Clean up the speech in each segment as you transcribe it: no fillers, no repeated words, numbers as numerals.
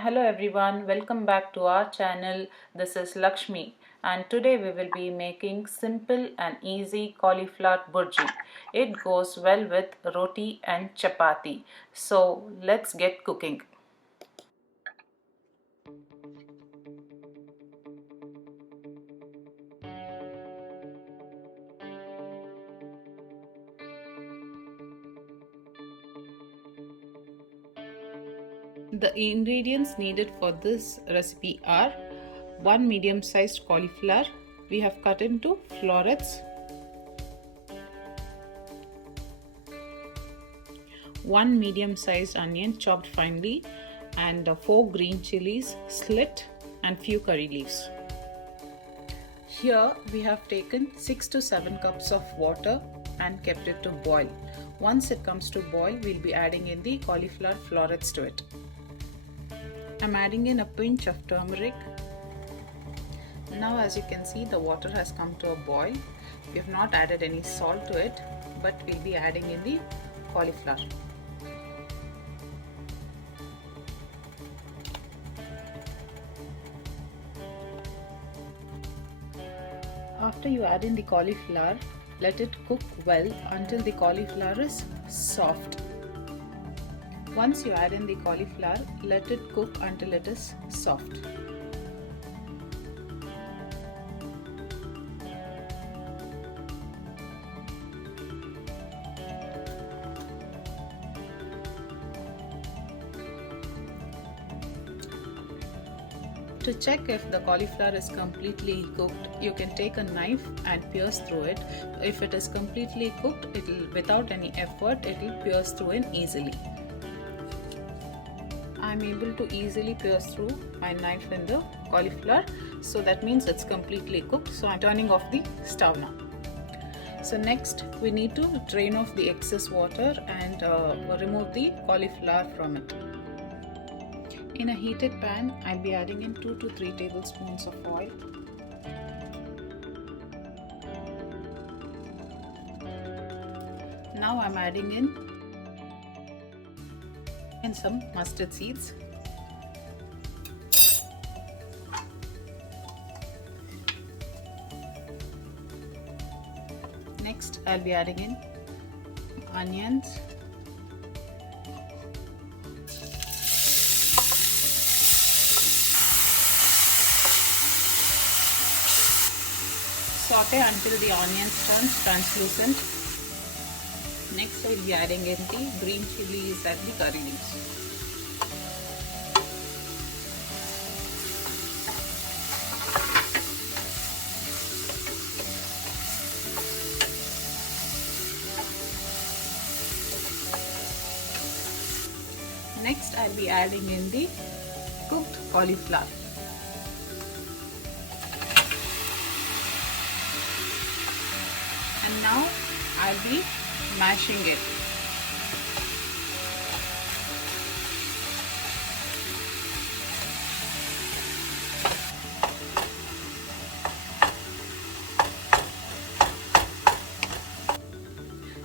Hello everyone, welcome back to our channel. This is Lakshmi and today we will be making simple and easy cauliflower burji. It goes well with roti and chapati. So let's get cooking. The ingredients needed for this recipe are 1 medium sized cauliflower we have cut into florets, 1 medium sized onion chopped finely, and 4 green chilies slit and few curry leaves. Here we have taken 6 to 7 cups of water and kept it to boil. Once it comes to boil, we'll be adding in the cauliflower florets to it. I'm adding in a pinch of turmeric. Now as you can see, the water has come to a boil. We have not added any salt to it, but we'll be adding in the cauliflower. After you add in the cauliflower, let it cook well until the cauliflower is soft. Once you add in the cauliflower, let it cook until it is soft. To check if the cauliflower is completely cooked, you can take a knife and pierce through it. If it is completely cooked, without any effort, it will pierce through it easily. I am able to easily pierce through my knife in the cauliflower, so that means it's completely cooked. So I'm turning off the stove now. So next we need to drain off the excess water and remove the cauliflower from it. In a heated pan, I'll be adding in 2 to 3 tablespoons of oil. Now I'm adding in some mustard seeds. Next, I'll be adding in onions. Saute until the onions turn translucent. Next, I will be adding in the green chilies and the curry leaves. Next, I will be adding in the cooked cauliflower. And now I'll be mashing it.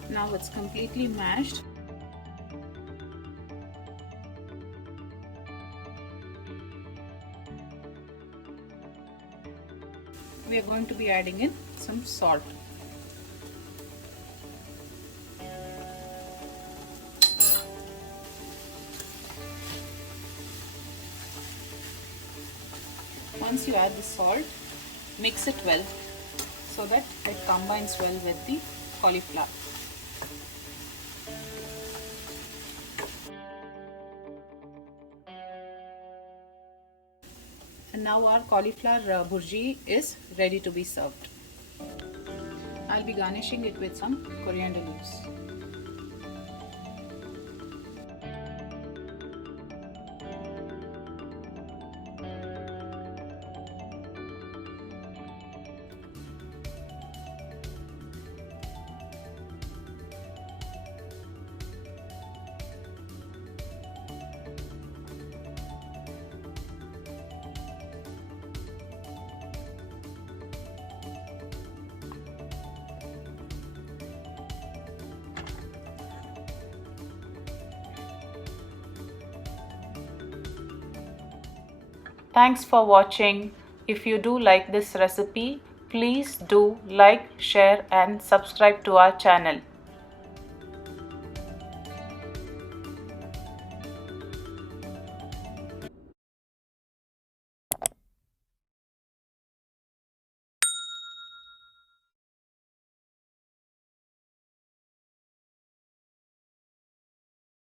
Now it's completely mashed. We are going to be adding in some salt. Once you add the salt, mix it well so that it combines well with the cauliflower. And now our cauliflower burji is ready to be served. I'll be garnishing it with some coriander leaves. Thanks for watching. If you do like this recipe, please do like, share and subscribe to our channel.